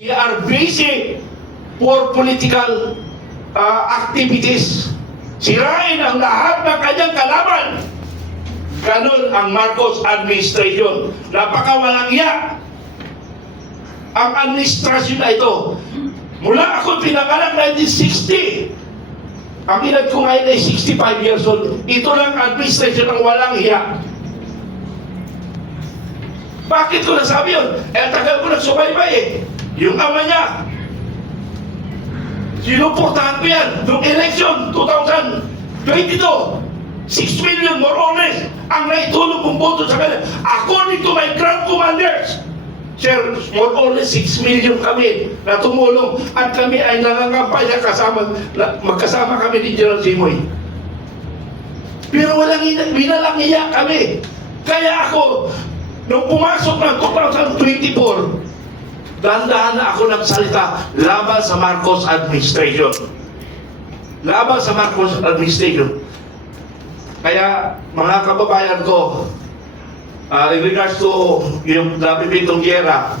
They are busy for political activities. Sirain ang lahat ng kanyang kalaban. Ganon ang Marcos administration. Napakawalang iya. Ang administrasyon na ito. Mula ako pinanganak 1960. Ang edad ko ngayon ay 65 years old. Ito lang administration ng walang iya. Bakit ko nasabi yun? Tagal ko nagsubaybay eh. Yung ama niya, sinuportahan ko yan noong election 2022. 6 million more or less ang naitulong kong boto sa kanila. According to my grand commanders, sir, more or less 6 million kami na tumulong at kami ay nangangampanya magkasama kami ni General Simoy. Pero binalang iya kami. Kaya ako, nung pumasok ng 2024, dahan-dahan na ako nagsalita laban sa Marcos administration. Laban sa Marcos administration. Kaya, mga kababayan ko, in regards to yung napipitong giyera,